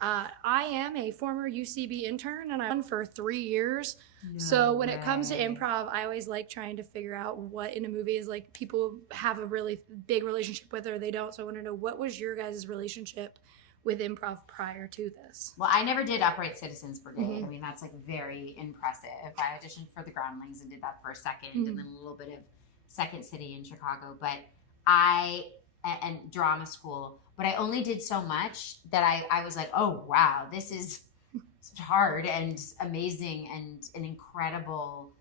I am a former UCB intern and I've been for 3 years. So when it comes to improv, I always like trying to figure out what in a movie is like people have a really big relationship with or they don't. So I want to know, what was your guys' relationship with improv prior to this? Well, I never did Upright Citizens Brigade. I mean, that's like very impressive. I auditioned for the Groundlings and did that for a second, and then a little bit of Second City in Chicago. But and drama school, but I only did so much that I was like, oh, wow, this is hard and amazing and an incredible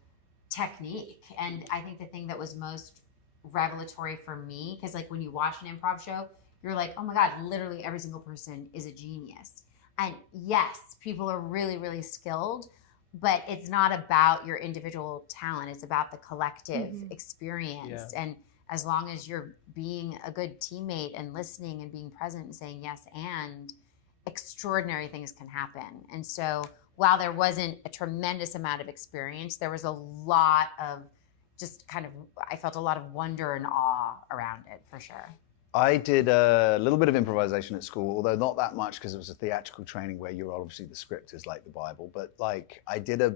technique. And I think the thing that was most revelatory for me, because like when you watch an improv show, you're like, oh my God, literally every single person is a genius. And yes, people are really, really skilled, but it's not about your individual talent. It's about the collective experience. And as long as you're being a good teammate and listening and being present and saying yes, and extraordinary things can happen. And so while there wasn't a tremendous amount of experience, there was a lot of just kind of, I felt a lot of wonder and awe around it for sure. I did a little bit of improvisation at school, although not that much because it was a theatrical training where you're obviously the script is like the Bible. But like I did a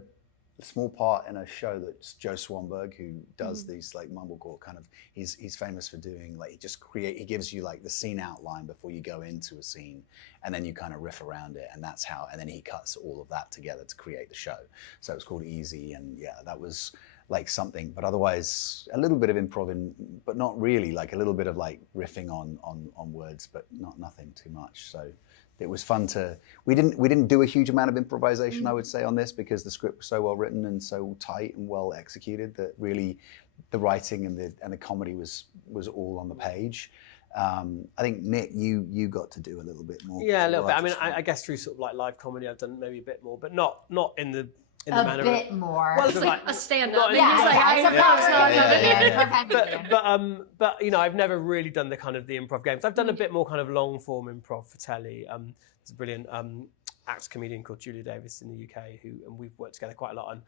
small part in a show that's Joe Swanberg, who does these like mumblecore kind of, he's famous for doing like, he gives you like the scene outline before you go into a scene and then you kind of riff around it, and that's how, and then he cuts all of that together to create the show. So it was called Easy, and yeah, that was like something, but otherwise a little bit of improv, but not really, like a little bit of like riffing on words, but nothing too much. So it was fun to, we didn't do a huge amount of improvisation, I would say, on this because the script was so well written and so tight and well executed that really the writing and the comedy was all on the page. I think Nick, you got to do a little bit more. Yeah, a little bit. I mean, I guess through sort of like live comedy, I've done maybe a bit more, but not in the a bit more. Well, it's like a stand-up. But you know, I've never really done the kind of the improv games. I've done a bit more kind of long-form improv for telly. There's a brilliant actor comedian called Julia Davis in the UK and we've worked together quite a lot, and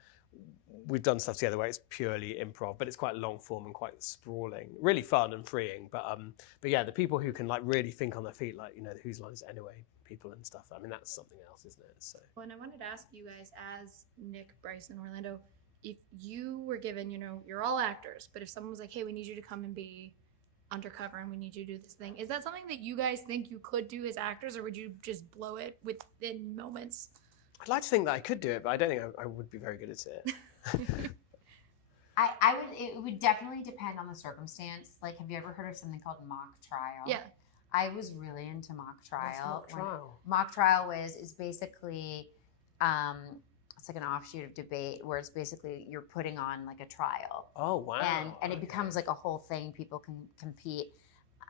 we've done stuff together where it's purely improv, but it's quite long-form and quite sprawling, really fun and freeing. But yeah, the people who can like really think on their feet, like, you know, whose line is it anyway? People and stuff. I mean, that's something else, isn't it? So. Well, and I wanted to ask you guys, as Nick, Bryce, and Orlando, if you were given, you know, you're all actors, but if someone was like, hey, we need you to come and be undercover and we need you to do this thing, is that something that you guys think you could do as actors, or would you just blow it within moments? I'd like to think that I could do it, but I don't think I would be very good at it. It would definitely depend on the circumstance. Like, have you ever heard of something called mock trial? Yeah. I was really into mock trial. What's mock trial? Mock trial is basically it's like an offshoot of debate where it's basically you're putting on like a trial. Oh wow! And it becomes like a whole thing. People can compete.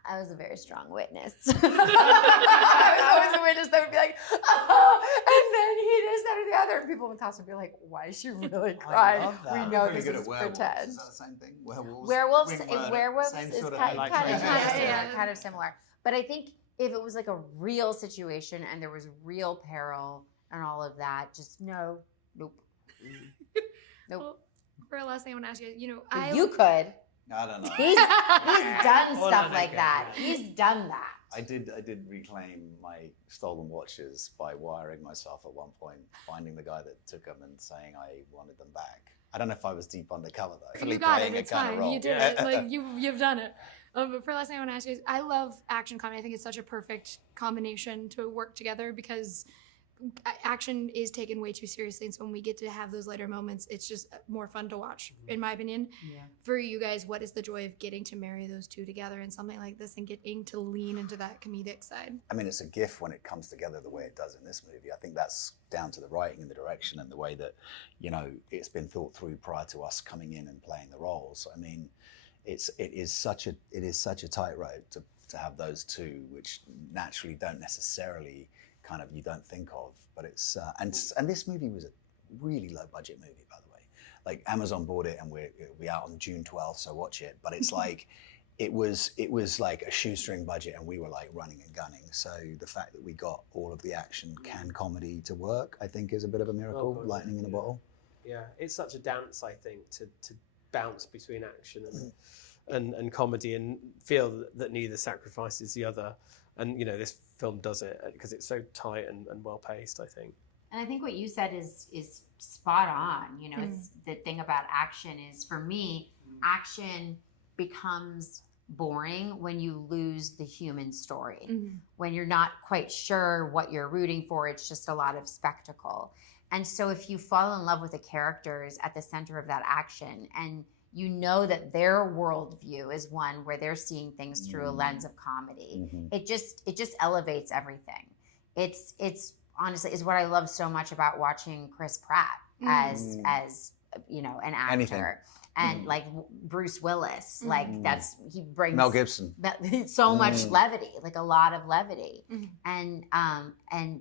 I was a very strong witness. I was always a witness that would be like, oh, and then he this, that, or the other, and people in the class would be like, why is she really crying? We know this is pretend. Is that the same thing? Werewolves is kind of similar. But I think if it was like a real situation and there was real peril and all of that, just nope. Well, for our last thing I want to ask you, you know, you could. I don't know. He's done stuff like that. He's done that. I did reclaim my stolen watches by wiring myself at one point, finding the guy that took them and saying I wanted them back. I don't know if I was deep undercover though. You got it. It's fine. You did it. Like you've done it. But for last thing I want to ask you is, I love action comedy. I think it's such a perfect combination to work together because action is taken way too seriously, and so when we get to have those lighter moments, it's just more fun to watch, in my opinion. Yeah. For you guys, what is the joy of getting to marry those two together in something like this and getting to lean into that comedic side? I mean, it's a gift when it comes together the way it does in this movie. I think that's down to the writing and the direction and the way that, you know, it's been thought through prior to us coming in and playing the roles. I mean, it is such a tightrope to have those two, which naturally don't necessarily kind of, you don't think of, but it's and this movie was a really low budget movie, by the way. Like Amazon bought it and it'll be out on June 12th, so watch it. But it's like it was like a shoestring budget and we were like running and gunning. So the fact that we got all of the action comedy to work, I think is a bit of a miracle, lightning in a bottle. Yeah, it's such a dance, I think, to bounce between action and comedy and feel that neither sacrifices the other. And this film does it because it's so tight and well paced, I think. And I think what you said is spot on. It's the thing about action is, for me, action becomes boring when you lose the human story. When you're not quite sure what you're rooting for, it's just a lot of spectacle. And so if you fall in love with the characters at the center of that action, and you know that their worldview is one where they're seeing things through a lens of comedy, it just elevates everything. It's honestly is what I love so much about watching Chris Pratt as an actor. Anything. And like Bruce Willis, like he brings Mel Gibson. So much levity, like a lot of levity, and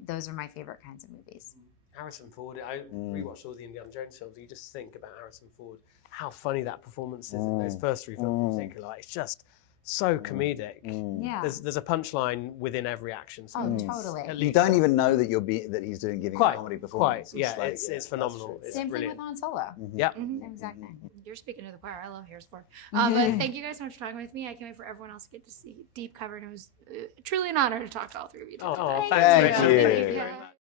those are my favorite kinds of movies. Harrison Ford. I rewatched all the Indiana Jones films. You just think about Harrison Ford, how funny that performance is in those first 3 films in particular. It's just so comedic. Yeah. There's a punchline within every action Oh, sequence. totally. You don't even know that he's giving a comedy performance. Yeah, it's phenomenal. It's Same brilliant. thing with Han Solo. Yeah. Exactly. You're speaking to the choir. I love Harrison Ford. But thank you guys so much for talking with me. I can't wait for everyone else to get to see Deep Cover, and it was truly an honor to talk to all three of you. Oh, Thank thanks, you. Rachel. Thank you very much.